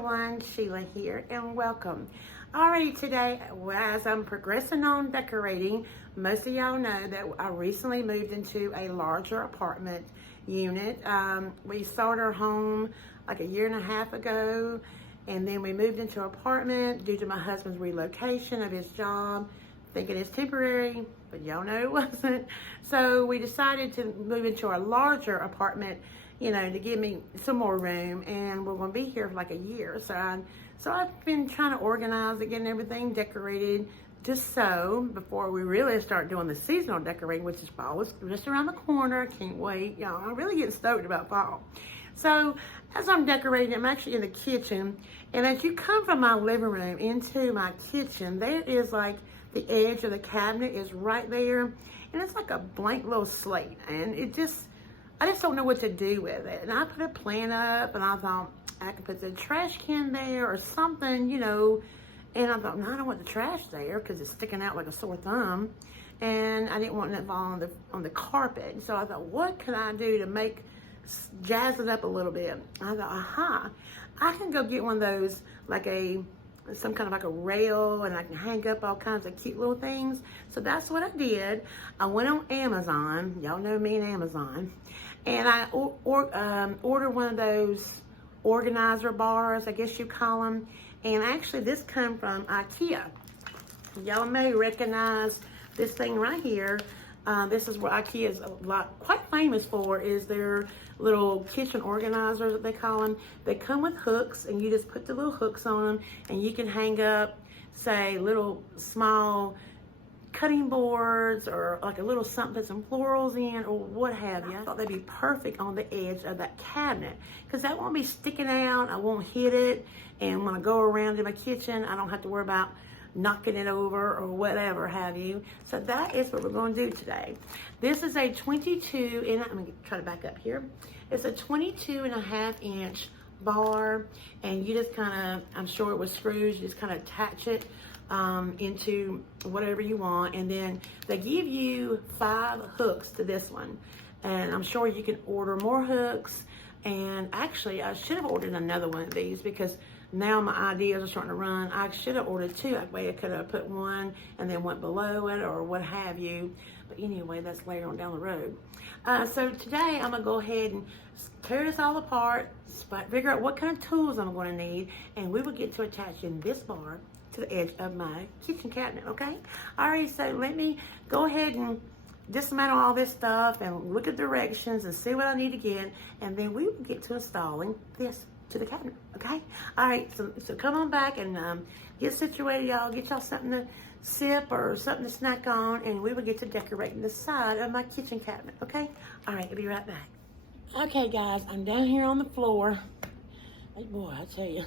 everyone, Sheila here and welcome. Alrighty, today as I'm progressing on decorating, most of y'all know that I recently moved into a larger apartment unit. We sold our home like a year and a half ago, and then we moved into an apartment due to my husband's relocation of his job, thinking it's temporary, but y'all know it wasn't. So we decided to move into a larger apartment, you know, to give me some more room, and we're going to be here for like a year. So I've been trying to organize it, getting everything decorated, just so before we really start doing the seasonal decorating, which is fall is just around the corner. Can't wait, y'all. I'm really getting stoked about fall. So as I'm decorating, I'm actually in the kitchen, and as you come from my living room into my kitchen, there is like the edge of the cabinet is right there, and it's like a blank little slate, and I just don't know what to do with it. And I put a plan up, and I thought I could put the trash can there or something, you know. And I thought, no, I don't want the trash there because it's sticking out like a sore thumb. And I didn't want it to fall on the carpet. So I thought, what can I do to jazz it up a little bit? I thought, aha, I can go get one of those, like some kind of like a rail, and I can hang up all kinds of cute little things. So that's what I did. I went on Amazon. Y'all know me and Amazon. And I ordered one of those organizer bars, I guess you call them. And actually this come from Ikea. Y'all may recognize this thing right here. This is what Ikea is quite famous for, is their little kitchen organizers that they call them. They come with hooks, and you just put the little hooks on them, and you can hang up, say, little small cutting boards, or like a little something, put some florals in, or what have you. I thought they'd be perfect on the edge of that cabinet, because that won't be sticking out. I won't hit it, and when I go around in my kitchen, I don't have to worry about knocking it over or whatever have you. So that is what we're going to do today. This is a 22, and I'm going to try to back up here. It's a 22.5-inch bar, and you just kind of, I'm sure it was screws, you just kind of attach it into whatever you want, and then they give you 5 hooks to this one, and I'm sure you can order more hooks. And actually I should have ordered another one of these, because now my ideas are starting to run. I should have ordered 2. That way I could have put one and then went below it or what have you. But anyway, that's later on down the road. So today I'm gonna go ahead and tear this all apart, figure out what kind of tools I'm going to need, and we will get to attaching this bar to the edge of my kitchen cabinet, okay? All right, so let me go ahead and dismantle all this stuff and look at directions and see what I need to get, and then we will get to installing this to the cabinet, okay? All right, so come on back and get situated, y'all. Get y'all something to sip or something to snack on, and we will get to decorating the side of my kitchen cabinet, okay? All right, I'll be right back. Okay, guys, I'm down here on the floor. Oh boy, I tell you.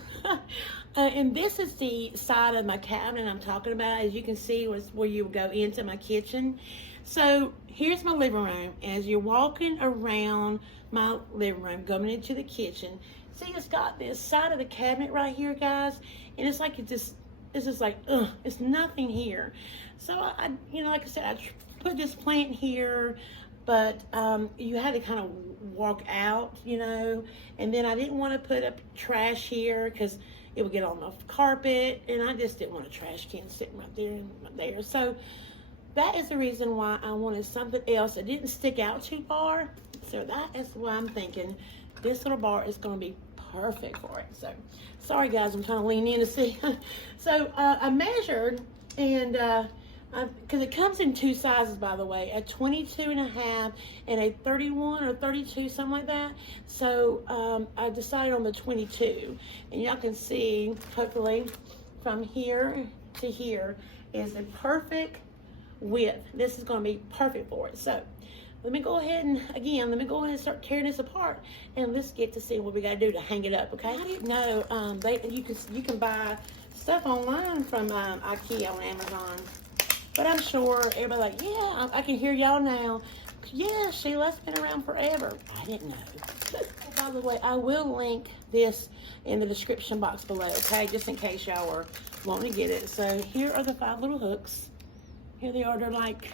And this is the side of my cabinet I'm talking about. As you can see, was where you go into my kitchen. So here's my living room. As you're walking around my living room, going into the kitchen, see, it's got this side of the cabinet right here, guys, and it's like it's just like, it's nothing here. So I, you know, like I said, I put this plant here, but you had to kind of walk out, you know, and then I didn't want to put up trash here because it would get on the carpet, and I just didn't want a trash can sitting right there and right there. So that is the reason why I wanted something else that didn't stick out too far. So that is why I'm thinking this little bar is going to be perfect for it. So sorry guys, I'm trying to lean in to see. So I measured, and because it comes in 2 sizes, by the way, a 22.5 and a 31 or 32, something like that. So I decided on the 22, and y'all can see, hopefully, from here to here is a perfect width. This is going to be perfect for it. So let me go ahead and start tearing this apart, and let's get to see what we got to do to hang it up, okay? I didn't know you can buy stuff online from Ikea on Amazon. But I'm sure everybody like, yeah, I can hear y'all now. Yeah, Sheila, that's been around forever. I didn't know. By the way, I will link this in the description box below, okay? Just in case y'all are wanting to get it. So here are the 5 little hooks. Here they are. They're like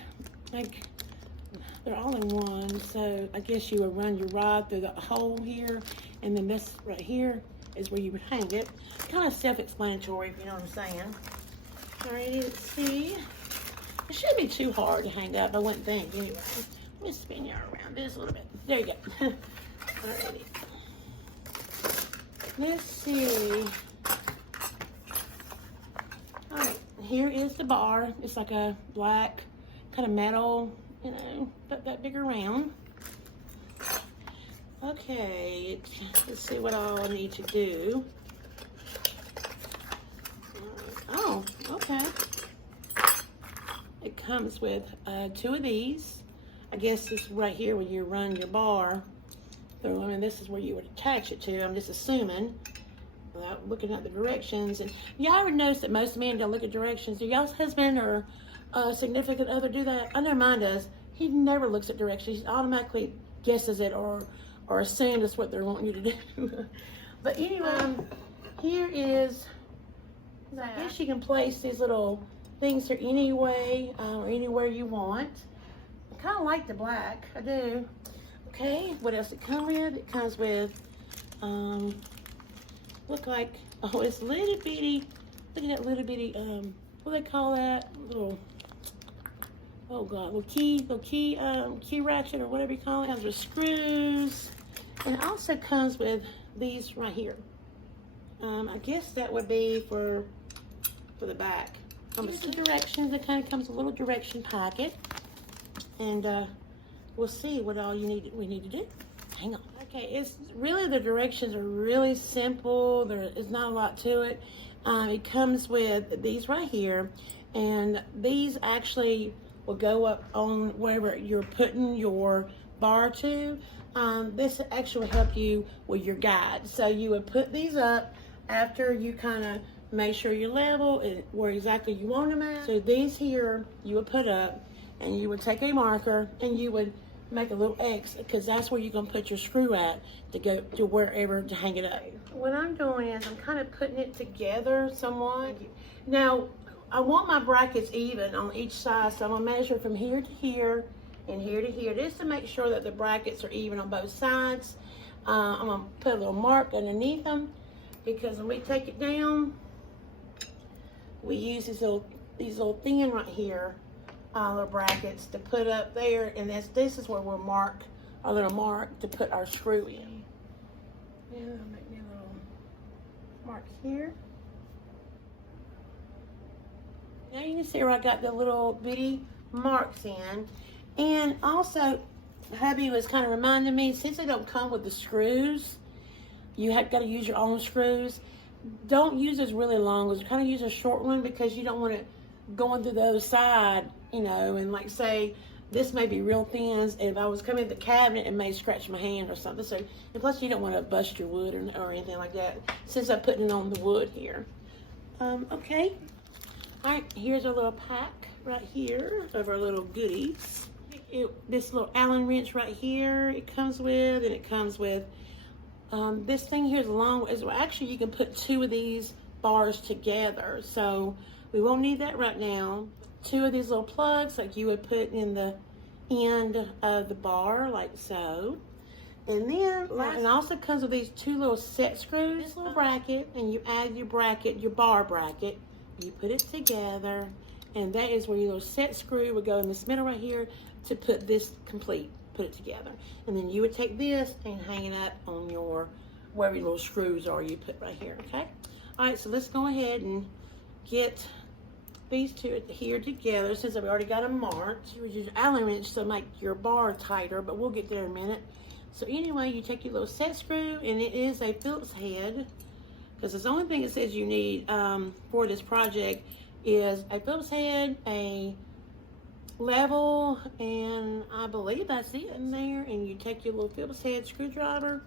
they're all in one. So I guess you would run your rod through the hole here, and then this right here is where you would hang it. Kind of self-explanatory, if you know what I'm saying. Alrighty, let's see. It shouldn't be too hard to hang up, I wouldn't think. Anyway, let me spin you around this a little bit. There you go. Alrighty. Let's see. Alright, here is the bar. It's like a black kind of metal, you know, but that big around. Okay, let's see what all I need to do. Oh, okay. It comes with 2 of these. I guess this right here where you run your bar through them, and this is where you would attach it to. I'm just assuming without looking at the directions. And y'all ever notice that most men don't look at directions? Do y'all's husband or significant other do that? I know mine does. He never looks at directions. He automatically guesses it or assumes that's what they're wanting you to do. But anyway, here is, I guess you can place these little things here anyway, or anywhere you want. I kind of like the black, I do. Okay, what else it comes with? It comes with, look like, oh, it's little bitty, look at that little bitty, what do they call that? Little, oh God, little key ratchet or whatever you call it. It comes with screws, and it also comes with these right here. I guess that would be for the back. Here's the directions. It kind of comes with a little direction packet, and we'll see what all we need to do. Hang on. Okay, it's really, the directions are really simple. There is not a lot to it. It comes with these right here, and these actually will go up on wherever you're putting your bar to. This actually will help you with your guide. So you would put these up after you kind of make sure you're level and where exactly you want them at. So these here you would put up, and you would take a marker and you would make a little X, because that's where you're going to put your screw at to go to wherever to hang it up. What I'm doing is I'm kind of putting it together somewhat. Now, I want my brackets even on each side, so I'm going to measure from here to here and here to here, just to make sure that the brackets are even on both sides. I'm going to put a little mark underneath them, because when we take it down, we use these little thin right here, little brackets to put up there, and this is where we'll mark our little mark to put our screw in. Yeah, make me a little mark here. Now you can see where I got the little bitty marks in. And also, hubby was kind of reminding me, since they don't come with the screws, you have got to use your own screws. Don't use this really long ones. Kind of use a short one, because you don't want it going through the other side, you know, and like say this may be real thin, and if I was coming to the cabinet, it may scratch my hand or something. So, and plus you don't want to bust your wood or anything like that, since I'm putting it on the wood here. Okay. All right, here's our little pack right here of our little goodies. This little Allen wrench right here it comes with, and it comes with this thing here is long. Actually, you can put 2 of these bars together, so we won't need that right now. 2 of these little plugs, like you would put in the end of the bar, like so. And then, it also comes with these 2 little set screws. This little bracket, and you add your bracket, your bar bracket. You put it together, and that is where your little set screw would go in this middle right here to put this complete. Put it together, and then you would take this and hang it up on your wherever your little screws are you put right here. Okay, all right, so let's go ahead and get these 2 here together. Since I've already got them marked, you would use Allen wrench to make your bar tighter, but we'll get there in a minute. So anyway, you take your little set screw, and it is a Phillips head, because it's the only thing it says you need for this project is a Phillips head, a level, and I believe that's it in there. And you take your little Phillips head screwdriver,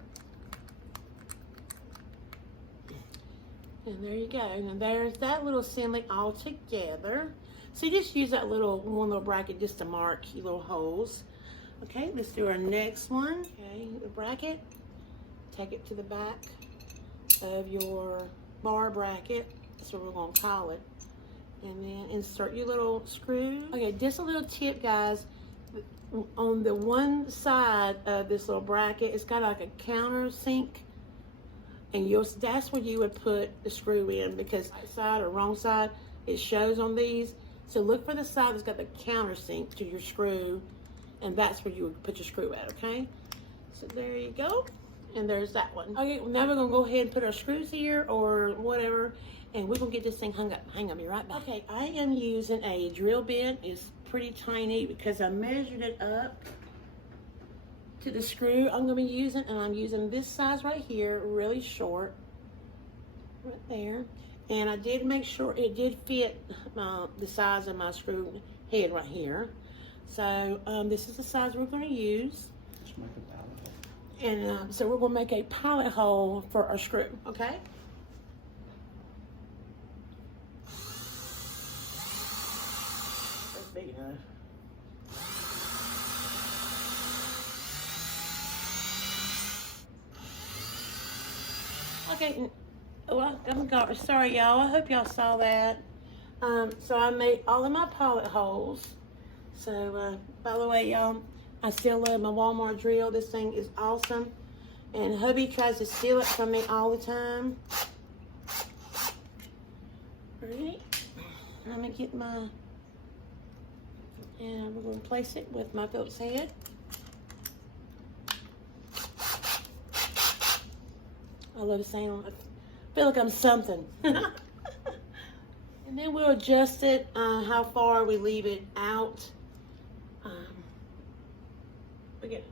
and there you go. And there's that little assembly all together. So you just use that one little bracket just to mark your little holes. Okay, let's do our next one. Okay, the bracket, take it to the back of your bar bracket. That's what we're gonna call it. And then insert your little screw. Okay, just a little tip, guys. On the one side of this little bracket, it's got like a countersink and that's where you would put the screw in, because right side or wrong side, it shows on these. So look for the side that's got the countersink to your screw, and that's where you would put your screw at, okay? So there you go, and there's that one. Okay, well, now we're gonna go ahead and put our screws here or whatever, and we're gonna get this thing hung up. Hang on, be right back. Okay, I am using a drill bit. It's pretty tiny because I measured it up to the screw I'm gonna be using, and I'm using this size right here, really short, right there. And I did make sure it did fit the size of my screw head right here. So this is the size we're gonna use. Just make a pallet hole. And so we're gonna make a pilot hole for our screw, okay? That's big enough. Okay, well, sorry y'all, I hope y'all saw that. So I made all of my pilot holes. So, by the way, y'all, I still love my Walmart drill. This thing is awesome. And hubby tries to steal it from me all the time. Alright, I'm gonna get my, and we're gonna place it with my Phillips head. I love saying, I feel like I'm something. And then we'll adjust it, how far we leave it out. Again,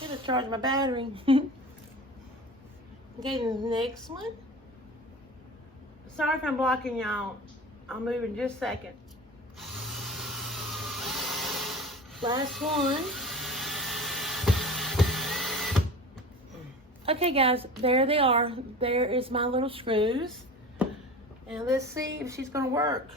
gotta charge my battery. Okay, the next one. Sorry if I'm blocking y'all. I'll move in just a second. Last one. Okay guys, there they are. There is my little screws. And let's see if she's gonna work.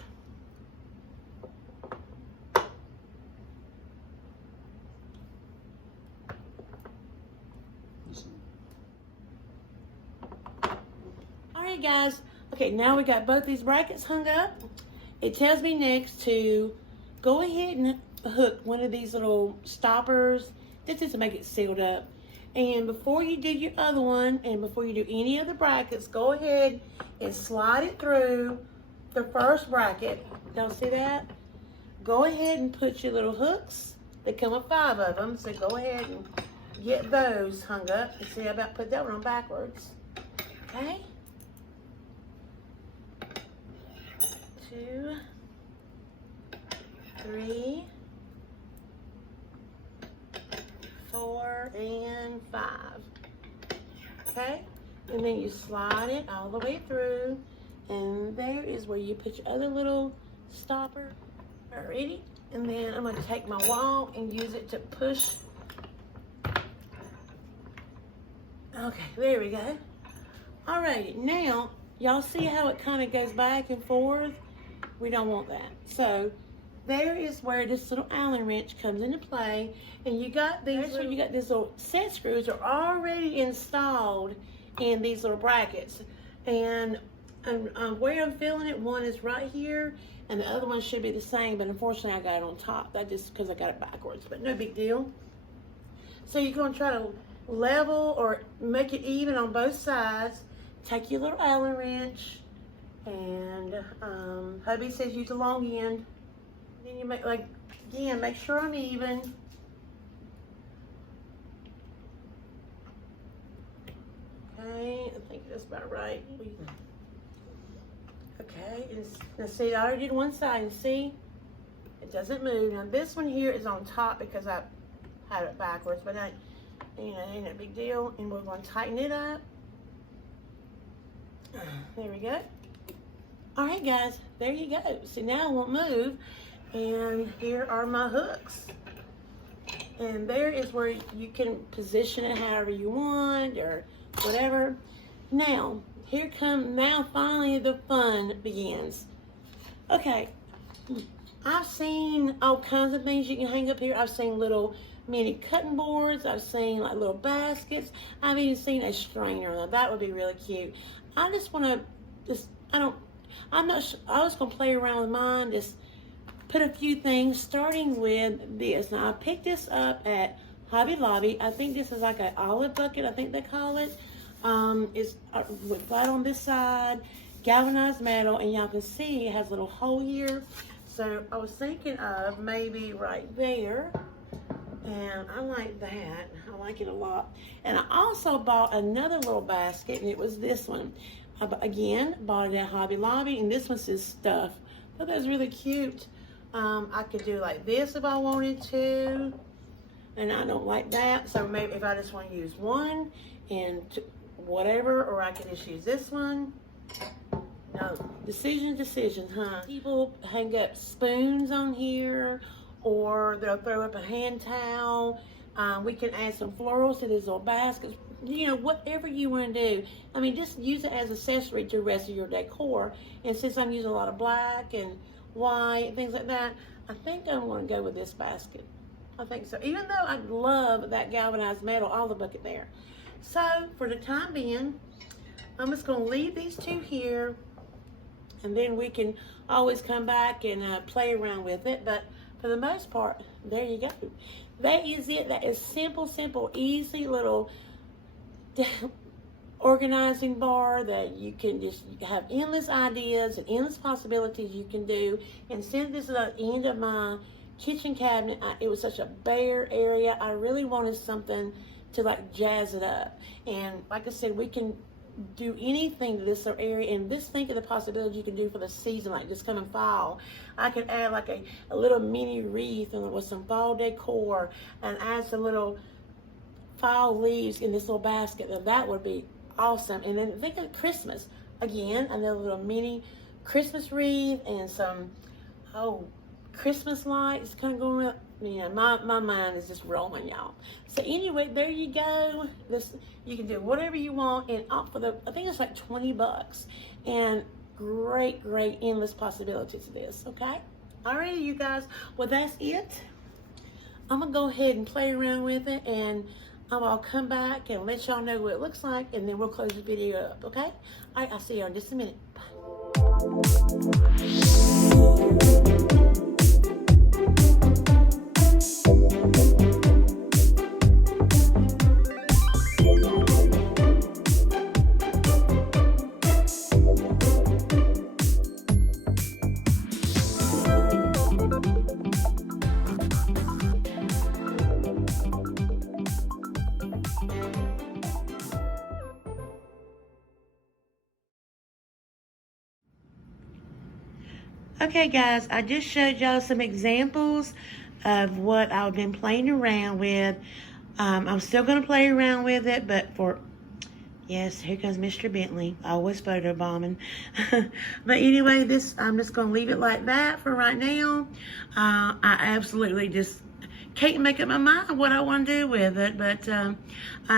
Alright guys, okay, now we got both these brackets hung up. It tells me next to go ahead and hook one of these little stoppers. This is to make it sealed up. And before you do your other one, and before you do any other brackets, go ahead and slide it through the first bracket. Y'all see that? Go ahead and put your little hooks. They come with 5 of them, so go ahead and get those hung up. You see, I about put that one on backwards. Okay? 2, 3, 4, and 5. Okay? And then you slide it all the way through. And there is where you put your other little stopper. Alrighty. And then I'm going to take my wall and use it to push. Okay, there we go. Alrighty, now, y'all see how it kind of goes back and forth? We don't want that. So, there is where this little Allen wrench comes into play, and you got these little set screws are already installed in these little brackets. And where I'm feeling it, one is right here, and the other one should be the same, but unfortunately I got it on top. That's just because I got it backwards, but no big deal. So you're going to try to level or make it even on both sides. Take your little Allen wrench, and hubby says use the long end. Then you make, like, again, make sure I'm even. Okay, I think that's about right. Okay, now see, I already did one side, and see, it doesn't move. Now this one here is on top because I had it backwards, but ain't a big deal. And we're going to tighten it up. There we go. All right, guys, there you go. See, now it won't move. And here are my hooks. And there is where you can position it however you want or whatever. Now, finally the fun begins. Okay, I've seen all kinds of things you can hang up here. I've seen little mini cutting boards. I've seen like little baskets. I've even seen a strainer. Now that would be really cute. I just want to, I was going to play around with mine, just put a few things, starting with this. Now I picked this up at Hobby Lobby. I think this is like an olive bucket, I think they call it. It's with flat on this side, galvanized metal, and y'all can see it has a little hole here. So I was thinking of maybe right there, and I like that. I like it a lot. And I also bought another little basket, and it was this one. Again, bought it at Hobby Lobby, and this one says stuff. I thought that was really cute. I could do like this if I wanted to, and I don't like that, so maybe if I just want to use one and whatever, or I can just use this one. No, decision, huh? People hang up spoons on here, or they'll throw up a hand towel. We can add some florals to these little baskets. You know, whatever you want to do. I mean, just use it as accessory to the rest of your decor. And since I'm using a lot of black and white, things like that, I think I'm going to go with this basket. I think so. Even though I love that galvanized metal olive bucket there. So, for the time being, I'm just going to leave these two here. And then we can always come back and play around with it. But for the most part, there you go. That is it. That is simple, easy little organizing bar that you can just have endless ideas and endless possibilities you can do. And since this is the end of my kitchen cabinet, it was such a bare area. I really wanted something to like jazz it up. And like I said, we can do anything to this area, and just think of the possibilities you can do for the season, like this coming fall. I could add like a little mini wreath and with some fall decor, and add some little fall leaves in this little basket. Now that would be awesome. And then think of Christmas again, another little mini Christmas wreath and some Christmas lights kind of going up. Yeah, my mind is just rolling, y'all. So anyway, there you go. You can do whatever you want, and opt for I think it's like 20 bucks, and great endless possibilities to this. Okay, alrighty, you guys. Well, that's it. I'm gonna go ahead and play around with it, and I'll come back and let y'all know what it looks like, and then we'll close the video up. Okay? All right, I'll see you in just a minute. Bye. Okay guys, I just showed y'all some examples of what I've been playing around with. I'm still going to play around with it, but yes, here comes Mr. Bentley, always photo bombing. But anyway, I'm just going to leave it like that for right now. I absolutely just can't make up my mind what I want to do with it, but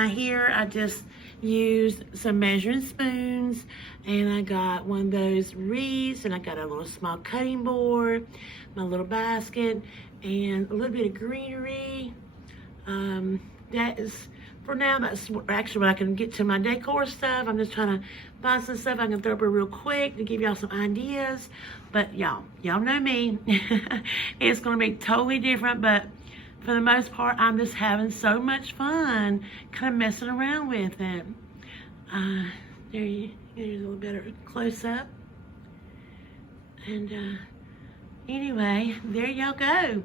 here I just used some measuring spoons, and I got one of those wreaths, and I got a little small cutting board, my little basket, and a little bit of greenery. That is, for now, that's actually what I can get to my decor stuff. I'm just trying to find some stuff I can throw up real quick to give y'all some ideas. But y'all know me. It's going to be totally different, but for the most part, I'm just having so much fun kind of messing around with it. There's a little better close-up. And anyway, there y'all go.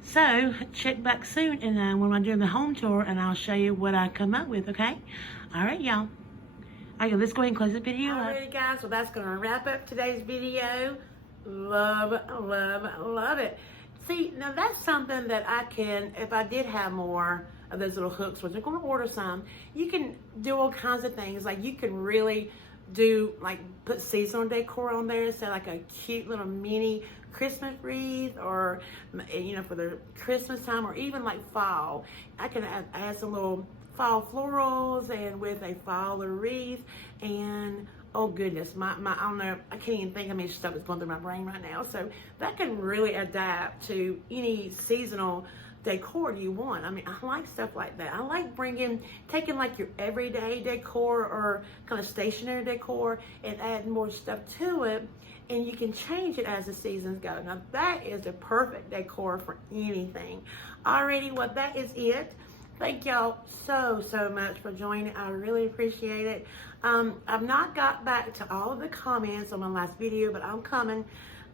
So, check back soon, and when I'm doing the home tour, and I'll show you what I come up with, okay? All right, y'all. Okay, let's go ahead and close the video up. All right, guys, well, that's going to wrap up today's video. Love it. See, now that's something that I can, if I did have more of those little hooks, which I'm going to order some, you can do all kinds of things. Like, you can really do, like, put seasonal decor on there, so like a cute little mini Christmas wreath, or, you know, for the Christmas time, or even like fall. I can add some little fall florals, and with a fall wreath, and oh goodness, I don't know, I can't even think how many stuff is going through my brain right now. So that can really adapt to any seasonal decor you want. I mean, I like stuff like that. I like taking like your everyday decor or kind of stationary decor and adding more stuff to it, and you can change it as the seasons go. Now that is the perfect decor for anything. Alrighty, well, that is it. Thank y'all so much for joining. I really appreciate it. I've not got back to all of the comments on my last video, but I'm coming.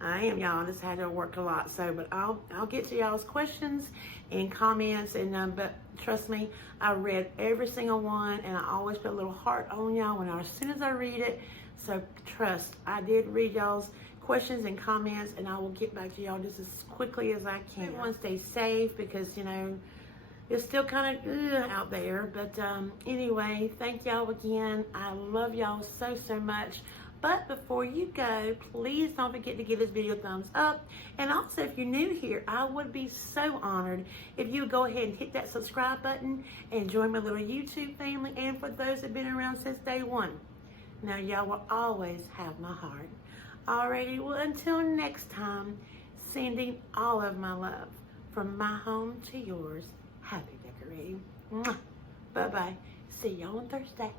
I am, y'all. I just had to work a lot, but I'll get to y'all's questions and comments. And but trust me, I read every single one, and I always put a little heart on y'all as soon as I read it. So trust, I did read y'all's questions and comments, and I will get back to y'all just as quickly as I can. Everyone stay safe, because you know it's still kind of out there. But anyway, thank y'all again. I love y'all so much. But before you go, please don't forget to give this video a thumbs up. And also, if you're new here, I would be so honored if you would go ahead and hit that subscribe button and join my little YouTube family. And for those that have been around since day one, now y'all will always have my heart. Alrighty, well, until next time, sending all of my love from my home to yours. Happy decorating. Mwah. Bye-bye. See y'all on Thursday.